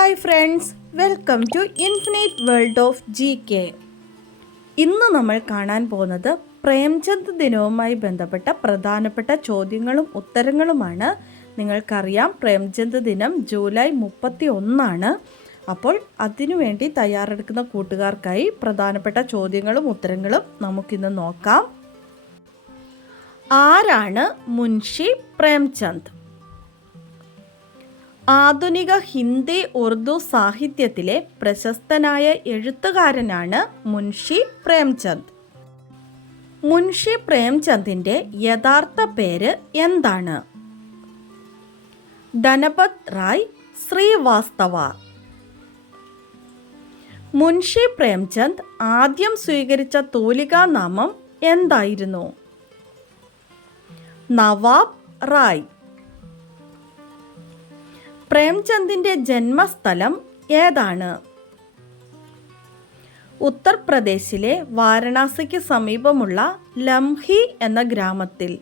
Hi friends welcome to infinite world of G K ഇന്ന് നമ്മൾ കാണാൻ പോകുന്നത് പ്രേംചന്ദ് ദിനവുമായി ബന്ധപ്പെട്ട പ്രധാനപ്പെട്ട ചോദ്യങ്ങളും ഉത്തരങ്ങളുമാണ്. നിങ്ങൾക്കറിയാം പ്രേംചന്ദ് ദിനം ജൂലൈ മുപ്പത്തി ഒന്നാണ് അപ്പോൾ അതിനുവേണ്ടി തയ്യാറെടുക്കുന്ന കൂട്ടുകാർക്കായി പ്രധാനപ്പെട്ട ചോദ്യങ്ങളും ഉത്തരങ്ങളും നമുക്കിന്ന് നോക്കാം. ആരാണ് മുൻഷി പ്രേംചന്ദ്? ആധുനിക ഹിന്ദി ഉർദു സാഹിത്യത്തിലെ പ്രശസ്തനായ എഴുത്തുകാരനാണ് മുൻഷി പ്രേംചന്ദ്. മുൻഷി പ്രേംചന്ദിന്റെ യഥാർത്ഥ പേര് എന്താണ്? ധനപത് റായ് ശ്രീവാസ്തവ. മുൻഷി പ്രേംചന്ദ് ആദ്യം സ്വീകരിച്ച തൂലികാ നാമം എന്തായിരുന്നു? നവാബ് റായ്. പ്രേംചന്ദിന്റെ ജന്മസ്ഥലം ഏതാണ്? ഉത്തർപ്രദേശിലെ വാരണാസിക്ക് സമീപമുള്ള ലംഹി എന്ന ഗ്രാമത്തിൽ.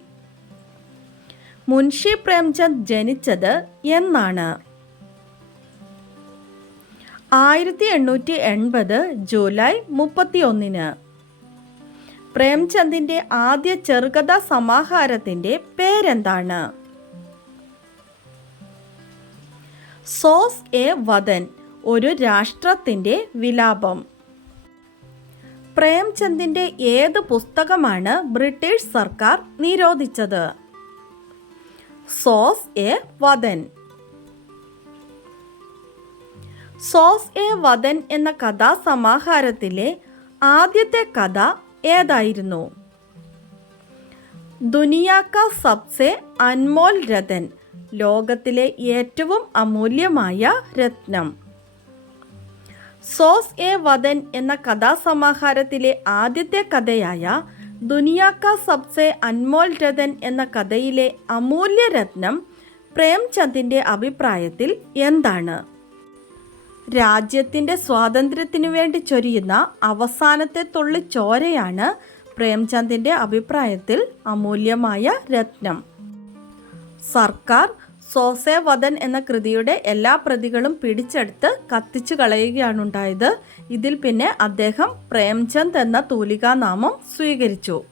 മുൻഷി പ്രേംചന്ദ് ജനിച്ചത് എന്നാണ്. ആയിരത്തി എണ്ണൂറ്റി എൺപത് ജൂലൈ മുപ്പത്തി ഒന്നിന് പ്രേംചന്ദിന്റെ ആദ്യ ചെറുകഥാ സമാഹാരത്തിന്റെ പേരെന്താണ്? സോസ് എ വദൻ ഒരു രാഷ്ട്രത്തിന്റെ വിലാപം. പ്രേംചന്ദിന്റെ ഏത് പുസ്തകമാണ് ബ്രിട്ടീഷ് സർക്കാർ നിരോധിച്ചത്? സോസ് എ വദൻ സോസ് എ വദൻ എന്ന കഥാസമാഹാരത്തിലെ ആദ്യത്തെ കഥ ഏതായിരുന്നു? ദുനിയാക്ക സബ്സെ അൻമോൽ രതൻ ലോകത്തിലെ ഏറ്റവും അമൂല്യമായ രത്നം. സോസ് എ വദൻ എന്ന കഥാസമാഹാരത്തിലെ ആദ്യത്തെ കഥയായ ദുനിയാക്ക സബ്സെ അൻമോൽ രഥൻ എന്ന കഥയിലെ അമൂല്യ രത്നം പ്രേംചന്ദിന്റെ അഭിപ്രായത്തിൽ എന്താണ്? രാജ്യത്തിന്റെ സ്വാതന്ത്ര്യത്തിനു വേണ്ടി ചൊരിയുന്ന അവസാനത്തെ തുള്ളി ചോരയാണ് പ്രേംചന്ദിന്റെ അഭിപ്രായത്തിൽ അമൂല്യമായ രത്നം. സർക്കാർ സോസെ വദൻ എന്ന കൃതിയുടെ എല്ലാ പ്രതികളും പിടിച്ചെടുത്ത് കത്തിച്ചു കളയുകയാണ് ഉണ്ടായത് ഇതിൽ പിന്നെ അദ്ദേഹം പ്രേംചന്ദ് എന്ന തൂലികാനാമം സ്വീകരിച്ചു.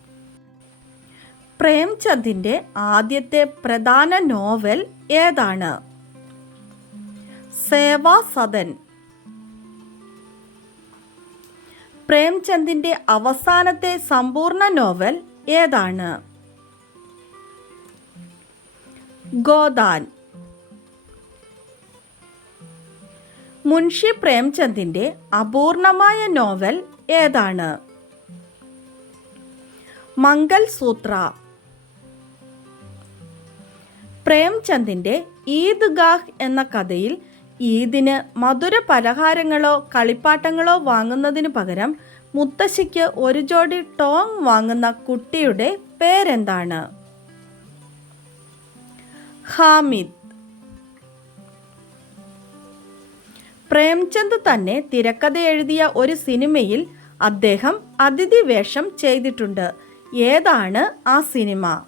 പ്രേംചന്ദിന്റെ ആദ്യത്തെ പ്രധാന നോവൽ ഏതാണ്? സേവാ സദൻ പ്രേംചന്ദിന്റെ അവസാനത്തെ സമ്പൂർണ നോവൽ ഏതാണ്? ഗോദാൻ. മുൻഷി പ്രേംചന്ദിന്റെ അപൂർണമായ നോവൽ ഏതാണ്? മംഗൽ സൂത്ര ഈദ് ഗാഹ് എന്ന കഥയിൽ ഈദിന് മധുര പലഹാരങ്ങളോ കളിപ്പാട്ടങ്ങളോ വാങ്ങുന്നതിന് പകരം മുത്തശ്ശിക്ക് ഒരു ജോഡി ടോങ് വാങ്ങുന്ന കുട്ടിയുടെ പേരെന്താണ്? ഹാമിദ്. പ്രേംചന്ദ് തന്നെ തിരക്കഥ എഴുതിയ ഒരു സിനിമയിൽ അദ്ദേഹം അതിഥി വേഷം ചെയ്തിട്ടുണ്ട്. ഏതാണ് ആ സിനിമ?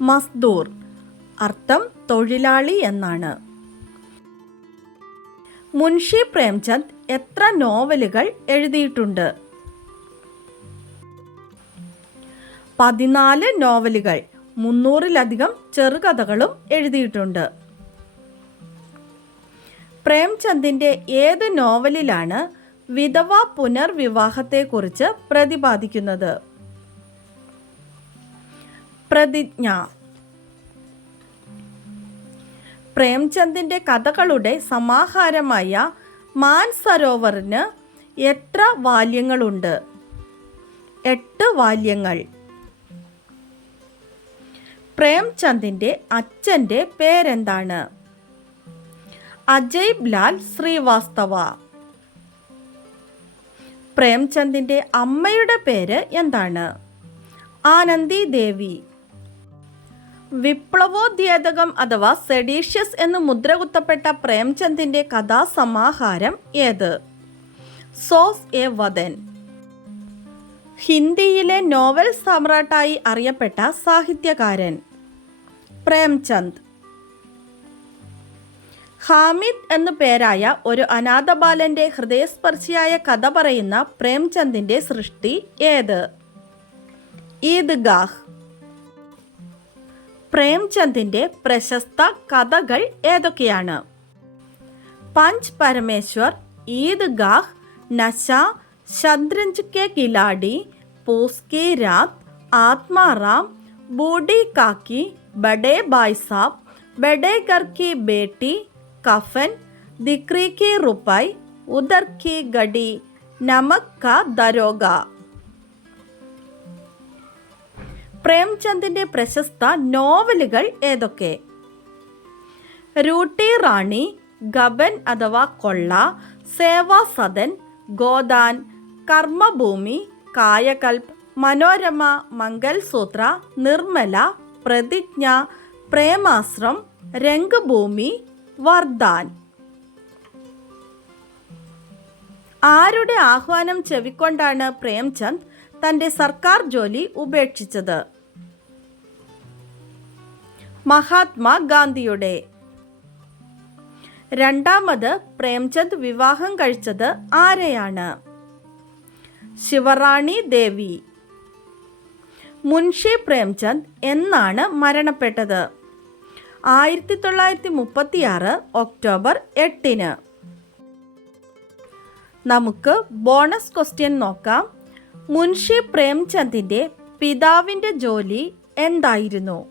മസ്ദൂർ അർത്ഥം തൊഴിലാളി എന്നാണ്. മുൻഷി പ്രേംചന്ദ് എത്ര നോവലുകൾ എഴുതിയിട്ടുണ്ട്? പതിനാല് നോവലുകൾ മുന്നൂറിലധികം ചെറുകഥകളും എഴുതിയിട്ടുണ്ട്. പ്രേംചന്ദിന്റെ ഏത് നോവലിലാണ് വിധവ പുനർവിവാഹത്തെക്കുറിച്ച് പ്രതിപാദിക്കുന്നത്? പ്രതിജ്ഞ. പ്രേംചന്ദിന്റെ കഥകളുടെ സമാഹാരമായ മാൻസരോവറിന് എത്ര വാല്യങ്ങളുണ്ട്? എട്ട് വാല്യങ്ങൾ. പ്രേംചന്ദിന്റെ അച്ഛന്റെ പേരെന്താണ്? അജയ് ലാൽ ശ്രീവാസ്തവ. പ്രേംചന്ദിന്റെ അമ്മയുടെ പേര് എന്താണ്? ആനന്ദി ദേവി. വിപ്ലവോദ്യേതകം അഥവാ സെഡീഷ്യസ് എന്ന് മുദ്രകുത്തപ്പെട്ട പ്രേംചന്ദിന്റെ കഥാസമാഹാരം ഏത്? സോസ് എ വദൻ ഹിന്ദിയിലെ നോവൽ സമ്രാട്ടായി അറിയപ്പെട്ട സാഹിത്യകാരൻ. പ്രേംചന്ദ്. ഹാമിദ് എന്നു പേരായ ഒരു അനാഥ ബാലന്റെ ഹൃദയസ്പർശിയായ കഥ പറയുന്ന പ്രേംചന്ദിന്റെ സൃഷ്ടി ഏത്? ഈദ്ഗാഹ്. പ്രേംചന്ദിന്റെ പ്രശസ്ത കഥകൾ ഏതൊക്കെയാണ്? പഞ്ച് പരമേശ്വർ ഈദ്ഗാഹ് നശ ശത്രുഞ്ച് കെ കിലാടി പൂസ്കി രാത് ആത്മാറാം ബൂഡി കാക്കി ബഡേ ബായ് സാബ് ബഡേ ഘർ കി ബേട്ടി കഫൻ ദിക്രി കി റുപ്പായ് ഉദർ കി ഗഡി നമക് ക ദരോഗ. പ്രേംചന്ദിന്റെ പ്രശസ്ത നോവലുകൾ ഏതൊക്കെ? റൂട്ടി റാണി ഗബൻ അഥവാ കൊള്ള സേവാ സദൻ ഗോദാൻ കർമ്മഭൂമി കായകൽപ് മനോരമ മംഗൽസൂത്ര നിർമ്മല പ്രതിജ്ഞ പ്രേമാശ്രം രംഗഭൂമി വർദാൻ. ആരുടെ ആഹ്വാനം ചെവിക്കൊണ്ടാണ് പ്രേംചന്ദ് തന്റെ സർക്കാർ ജോലി ഉപേക്ഷിച്ചത്? മഹാത്മാ ഗാന്ധിയുടെ. രണ്ടാമത് പ്രേംചന്ദ് വിവാഹം കഴിച്ചത് ആരെയാണ്? ശിവറാണി ദേവി. മുൻഷി പ്രേംചന്ദ് എന്നാണ് മരണപ്പെട്ടത്. ആയിരത്തി തൊള്ളായിരത്തി മുപ്പത്തിയാറ് ഒക്ടോബർ എട്ടിന്. നമുക്ക് ബോണസ് ക്വസ്റ്റ്യൻ നോക്കാം. മുൻഷി പ്രേംചന്ദിന്റെ പിതാവിന്റെ ജോലി എന്തായിരുന്നു?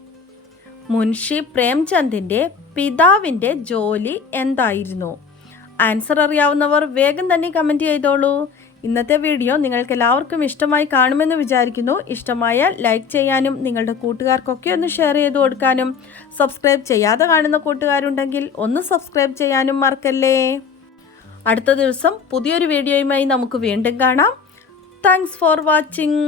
മുൻഷി പ്രേംചന്ദിന്റെ പിതാവിന്റെ ജോലി എന്തായിരുന്നു? ആൻസർ അറിയാവുന്നവർ വേഗം തന്നെ കമന്റ് ചെയ്തോളൂ. ഇന്നത്തെ വീഡിയോ നിങ്ങൾക്ക് എല്ലാവർക്കും ഇഷ്ടമായി കാണുമെന്ന് വിചാരിക്കുന്നു. ഇഷ്ടമായാൽ ലൈക്ക് ചെയ്യാനും നിങ്ങളുടെ കൂട്ടുകാർക്കൊക്കെ ഒന്ന് ഷെയർ ചെയ്ത് കൊടുക്കാനും. സബ്സ്ക്രൈബ് ചെയ്യാതെ കാണുന്ന കൂട്ടുകാരുണ്ടെങ്കിൽ ഒന്ന് സബ്സ്ക്രൈബ് ചെയ്യാനും മറക്കല്ലേ. അടുത്ത ദിവസം പുതിയൊരു വീഡിയോയുമായി നമുക്ക് വീണ്ടും കാണാം. Thanks for watching